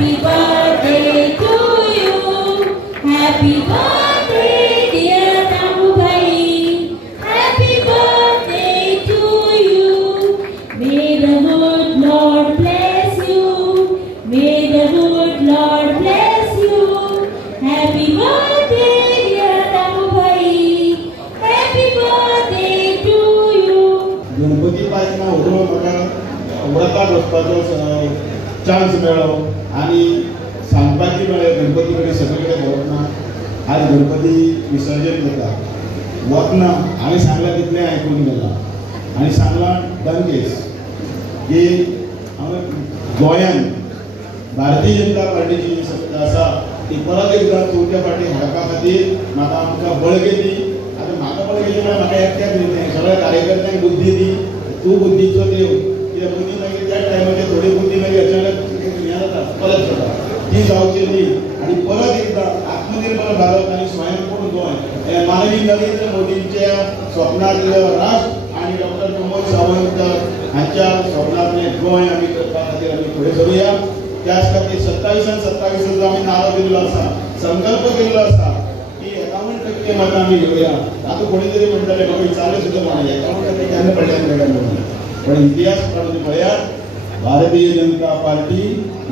Happy birthday to you. Happy birthday dear Damu bhai. Happy birthday to you. May the good Lord bless you. May the good Lord bless you. Happy birthday dear Damu bhai. Happy birthday to you. Ganpati पायना उडो म्हाका व्रताक वचपाचो chance मेळ्ळो आनी सांगपाची मेळ्ळें गणपती कडेन सगळे कडेन वतना आज गणपती विसर्जन जाता वतना हांवें सांगलां तितलें आयकून गेलां आनी सांगलां दंगेस की हांवें गोंयांत भारतीय जनता पार्टीची जी सत्ता आसा ती परत एकदां चवथ्या फावटी हाडपा खातीर म्हाका आमकां बळगें दी. आतां म्हाका बळगें म्हळ्यार म्हाका एकट्याक दिवचें सगळ्या कार्यकर्त्यांक बुद्धी दी तूं बुद्धीचो देव कित्याक बुद्धी मागीर त्या टायमाचेर थोडी बुद्धी मागीर अचानक हें जाता परत जाता ती जावची न्ही आनी परत एकदां आत्मनिर्भर भारत आनी स्वयंपूर्ण गोंय हे माननीय नरेंद्र मोदींच्या स्वप्नांतलो राष्ट्र आनी डॉक्टर प्रमोद सावंत हांच्या स्वप्नांतलें गोंय आमी करपा खातीर आमी फुडें सरूया. त्याच खातीर 27 जो आमी नारो दिल्लो आसा संकल्प केल्लो आसा की 51% मतां आमी घेवया. आतां कोणी तरी म्हणटाले बाबा चालू सुद्दां म्हणले 51% केन्ना पडल्यान मेळटा म्हणून पण इतिहास काडून पळयात भारतीय जनता पार्टी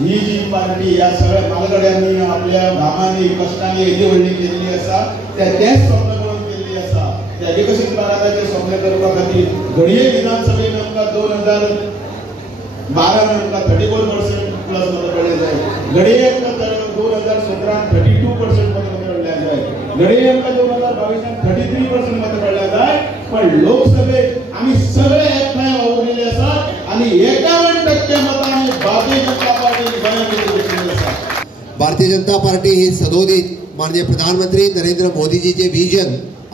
ही जी पार्टी ह्या सगळ्या मालगड्यांनी आपल्या घामांनी कश्टांनी येदी व्हडली केल्ली आसा तेच स्वप्न करून केल्ली आसा. त्या विकसीत भारताचे स्वप्न करपा खातीर घडये विधानसभेन आमकां 2012 आमकां 34% प्लस मतां पडले जाय. घडये आमकां 2017 32% मतां पडल्या जाय. घडये आमकां 2022 33% मतां पडल्या जाय. पण लोकसभेत आम्ही सगळे एकठांय वावुरलेले आसात आणि 51% मतांनी भारतीय जनता पार्टी गोंयांत आसा. भारतीय जनता पार्टी ही सदोदित माननीय प्रधानमंत्री नरेंद्र मोदीजीचे विजन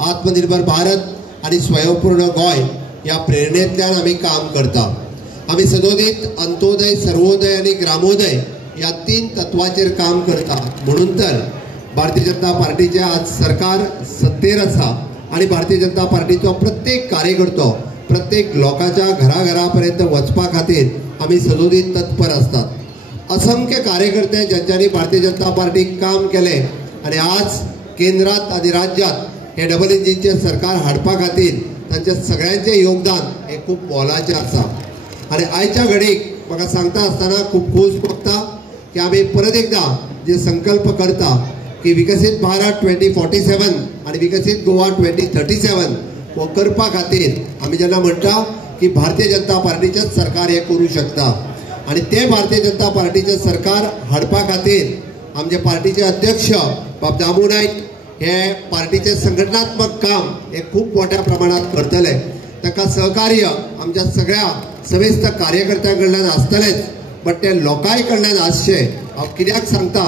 आत्मनिर्भर भारत आणि स्वयंपूर्ण गोंय या प्रेरणेतल्यान आम्ही काम करता. आम्ही सदोदित अंत्योदय सर्वोदय आणि ग्रामोदय या 3 तत्वाचेर काम करता. म्हणून तर भारतीय जनता पार्टीचे आज सरकार सत्तेर आसा आणि भारतीय जनता पार्टीचो प्रत्येक कार्यकर्तो प्रत्येक लोकांच्या घराघरापर्यंत वचपा खातीर आम्ही सदोदित तत्पर असतात. असंख्य कार्यकर्ते ज्यांच्यानी भारतीय जनता पार्टीक काम केले आणि आज केंद्रात आणि राज्यात हे डबल इंजिनचे सरकार हाडपा खातीर तांचे सगळ्यांचे योगदान हे खूप मोलाचें आसा. आणि आयच्या घडीक म्हाका सांगता आसतना खूप खोस भोगता की आम्ही परत एकदा जे संकल्प करता की विकसित भारत 2047 आणि विकसित गोवा 2037 हो करपा खातीर आम्ही जेन्ना म्हणटा की भारतीय जनता पार्टीचें सरकार हे करू शकता आणि ते भारतीय जनता पार्टीचें सरकार हाडपा खातीर आमचे पार्टीचे अध्यक्ष बाब दामू नायक हे पार्टीचे संघटनात्मक काम हे खूप मोठ्या प्रमाणात करतले. ताका सहकार्य आमच्या सगळ्या समेस्त कार्यकर्त्यां कडल्यान आसतलेच बट ते लोकांय कडल्यान आसचे. हांव कित्याक सांगता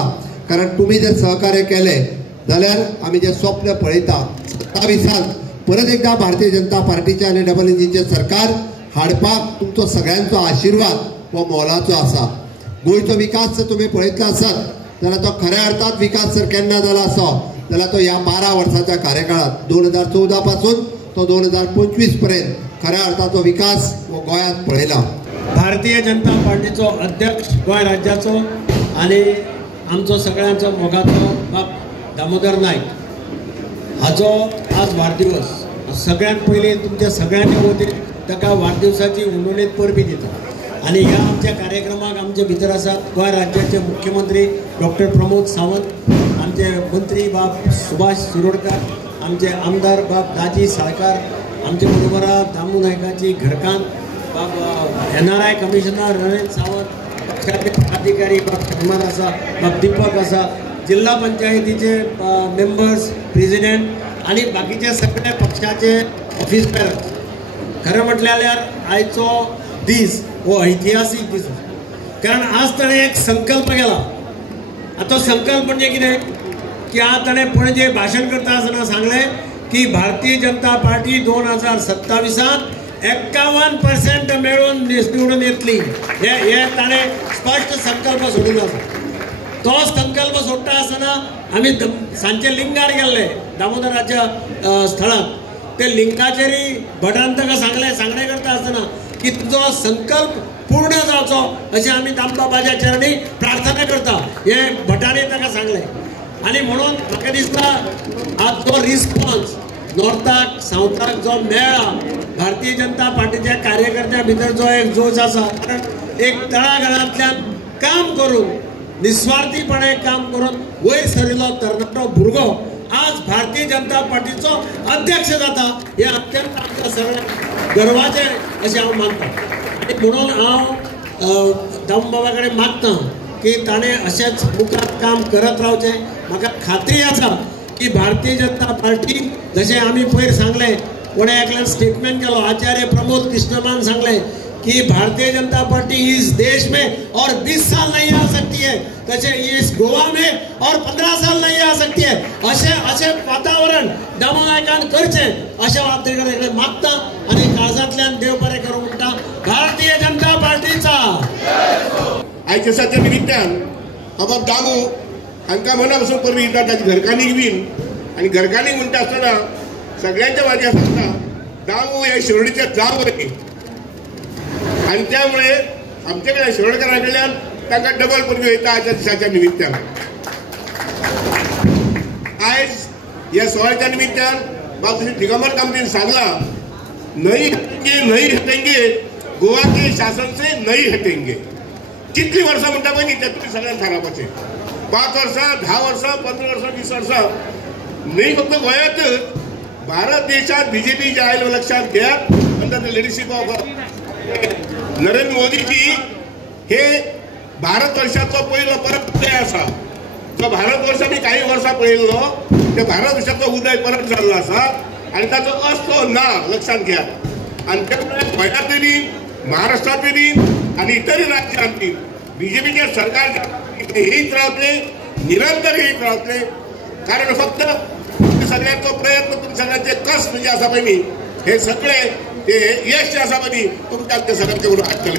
कारण तुम्ही जर सहकार्य केले जाल्यार आम्ही जे स्वप्न पळयता 27 परत एकदा भारतीय जनता पार्टीचे आणि डबल इंजिनचे सरकार हाडपाक तुमचो सगळ्यांचो आशीर्वाद हो मोलाचो आसा. गोंयचो विकास जर तुम्ही पळयतलो आसात जाल्यार तो खऱ्या अर्थात विकास जर केन्ना जाला असो जाल्यार तो ह्या 12 वर्साच्या कार्यकाळात 2014 पासून तो 2025 पर्यंत खऱ्या अर्थाचो विकास हो गोंयांत पळयला. भारतीय जनता पार्टीचो अध्यक्ष गोंय राज्याचो आणि आमचो सगळ्यांचो मोगाचो बाब दामोदर नायक हाचो आज वाडदिवस. सगळ्यात पयलीं तुमच्या सगळ्यांच्या वतीन ताका वाडदिवसाची उलोवणेत परबी दिता. आणि ह्या आमच्या कार्यक्रमाक आमचे भितर आसात गोंय राज्याचे मुख्यमंत्री डॉक्टर प्रमोद सावंत, आमचे मंत्री बाब सुभाष शिरोडकार, आमचे आमदार बाब दाजी साळकार, आमचे बरोबर दामू नायकाची घरकान बाब NRI कमिशनर नरेंद्र सावंत, पक्षाचे पदाधिकारी बाब सन्मान आसा, बाब दीपक आसा, जिल्हा पंचायतीचे मेंबर्स प्रेसिडेंट आणि बाकीचे सगळे पक्षाचे ऑफिस बेरर्स. खरं म्हटल्यार आयचो दीस हो ऐतिहासीक दीस कारण आज ताणें एक संकल्प केला. आता तो संकल्प म्हणजे कितें की आज ताणें पणजे भाशण करता आसतना सांगलें की भारतीय जनता पार्टी 2027 51% मेळून निवडून येतली. हे ताणें स्पश्ट संकल्प सोडून आसा. तो संकल्प सोडटा आसतना आमी सांचे लिंगार गेल्ले दामोदराच्या स्थळांत. ते लिंकाचेरय भटान ताका सांगणे करता आसतना की तुजो संकल्प पूर्ण जावचो अशें आमी दामबाबाच्या चरणी प्रार्थना करता. हे भटांनी ताका सांगले आनी म्हणून म्हाका दिसता आज जो रिस्पॉन्स नॉर्थाक सावथाक जो मेळ्ळा भारतीय जनता पार्टीच्या कार्यकर्त्यां भितर जो एक जोश आसा कारण एक तळागाळांतल्यान काम करून निस्वार्थीपणे काम करून वयर सरिल्लो तरणाटो भुरगो आज भारतीय जनता पार्टीचो अध्यक्ष जाता हे अत्यंत आमच्या सगळ्यांक गर्वाचें अशें हांव मानता आनी म्हणून हांव दामबाबा कडेन मागता की ताणें अशेंच मुखार काम करत रावचें म्हाका खात्री आसा की भारतीय जनता पार्टी जशें आमी पयर सांगलें कोणें एकल्यान स्टेटमेंट केलो आचार्य प्रमोद कृष्णमान सांगलें कि भारतीय जनता पार्टी इस देश में और 20 साल नहीं आ सकती है तसे इस गोवा में और 15 साल नहीं आ सकती है असे वातावरण दामोदरान करचें अशें वातावरण मागता आनी काळजांतल्यान देव बरें करूं म्हणटा भारतीय जनता पार्टीचा आयच्या दिसाच्या निमित्तान बाबा दामू हांकां मना पासून परबीं दिता ताच्या घरकान्नीक बीन आनी घरकान्नीक म्हणटा आसतना सगळ्यांच्या वाट्यार सांगता दामू हे शिरोडीचे जावं आणि त्यामुळे आमच्याकडे शिरोडकरां कडल्यान तांकां डबल परबी वयता आजच्या दिसाच्या निमित्तान आयज ह्या सुवाळ्याच्या निमित्तान बाब दिगंबर कामतीन सांगला नई हटेंगे गोवा के शासन से नई हटेंगे कितली वर्सां म्हणटा पळय न्ही तें तुमी सगळ्यांक थारावपाचें 5 वर्सां 10 वर्सां 15 वर्सां 20 वर्सां न्ही फक्त गोंयांतच भारत देशात बीजेपी जे आयलो लक्षात घेयात under the leadership of Narendra Modi ji हे भारत वर्षाचो पहिलो परत उदय आसा जो भारत वर्ष आमी काही वर्सां पळयल्लो ते भारत वर्षाचो उदय परत जाल्लो आसा आनी ताचो असलो ना लक्षात घेयात आनी त्यामुळे गोंयांतली महाराष्ट्रांतली आनी इतरही राज्यांतली बीजेपीचे सरकार हेच रावतले निरंतर हेच रावतले कारण फक्त सगळ्यांचो प्रयत्न तुमचे सगळ्यांचे कष्ट जे आसा पळय न्ही हे सगळे ते यश जे आसा पळय न्ही तुमकां ते सगळ्यांचे हाडटले